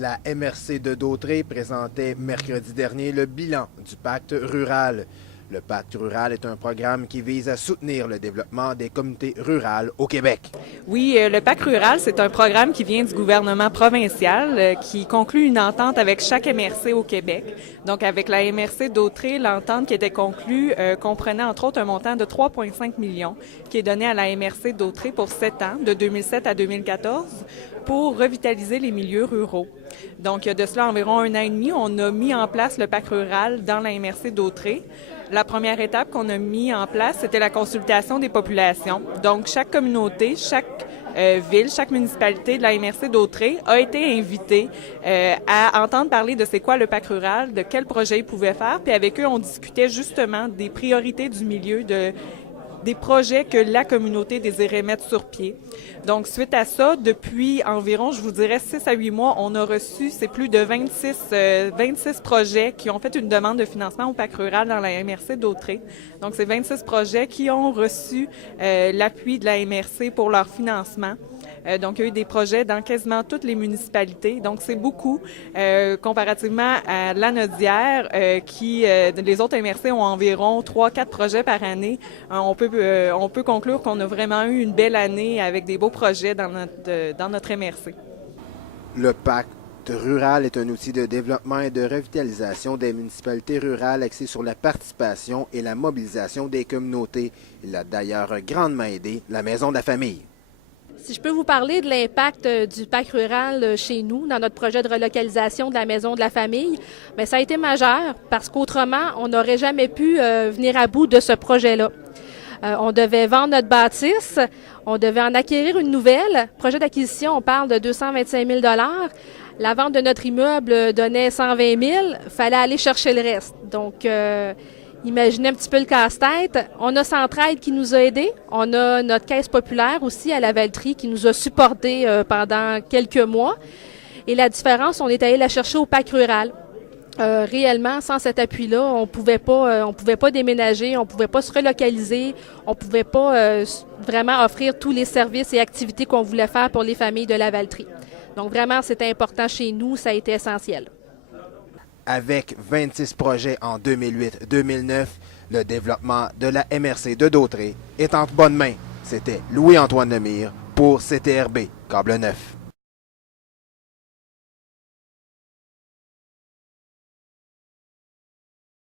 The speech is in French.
La MRC de Dautrey présentait mercredi dernier le bilan du pacte rural. Le pacte rural est un programme qui vise à soutenir le développement des communautés rurales au Québec. Oui, le pacte rural, c'est un programme qui vient du gouvernement provincial qui conclut une entente avec chaque MRC au Québec. Donc, avec la MRC d'Autrey, l'entente qui était conclue comprenait entre autres un montant de 3,5 millions qui est donné à la MRC d'Autrey pour 7 ans, de 2007 à 2014, pour revitaliser les milieux ruraux. Donc, il y a de cela environ 1 an et demi, on a mis en place le pacte rural dans la MRC d'Autrey. La première étape qu'on a mis en place, c'était la consultation des populations. Donc, chaque communauté, chaque ville, chaque municipalité de la MRC d'Autrey a été invitée à entendre parler de c'est quoi le pacte rural, de quels projets ils pouvaient faire. Puis avec eux, on discutait justement des priorités du milieu, des projets que la communauté désirait mettre sur pied. Donc, suite à ça, depuis environ, je vous dirais, 6 à 8 mois, on a reçu, c'est plus de 26 projets qui ont fait une demande de financement au pacte rural dans la MRC d'Autrey. Donc, c'est 26 projets qui ont reçu l'appui de la MRC pour leur financement. Donc, il y a eu des projets dans quasiment toutes les municipalités. Donc, c'est beaucoup comparativement à Lanaudière qui, les autres MRC ont environ 3-4 projets par année. On peut conclure qu'on a vraiment eu une belle année avec des beaux projets dans notre MRC. Le pacte rural est un outil de développement et de revitalisation des municipalités rurales axé sur la participation et la mobilisation des communautés. Il a d'ailleurs grandement aidé la Maison de la famille. Si je peux vous parler de l'impact du pacte rural chez nous, dans notre projet de relocalisation de la Maison de la famille, bien, ça a été majeur parce qu'autrement, on n'aurait jamais pu venir à bout de ce projet-là. On devait vendre notre bâtisse, on devait en acquérir une nouvelle. Projet d'acquisition, on parle de 225 000 $. La vente de notre immeuble donnait 120 000 $. Il fallait aller chercher le reste. Donc, imaginez un petit peu le casse-tête. On a Centraide qui nous a aidés. On a notre caisse populaire aussi à la Valtrie qui nous a supportés pendant quelques mois. Et la différence, on est allé la chercher au pacte rural. Réellement, sans cet appui-là, on pouvait pas déménager, on pouvait pas se relocaliser, on pouvait pas vraiment offrir tous les services et activités qu'on voulait faire pour les familles de la Valtrie. Donc vraiment, c'était important chez nous, ça a été essentiel. Avec 26 projets en 2008-2009, le développement de la MRC de Dautrey est entre bonnes mains. C'était Louis-Antoine Lemire pour CTRB, Câble 9.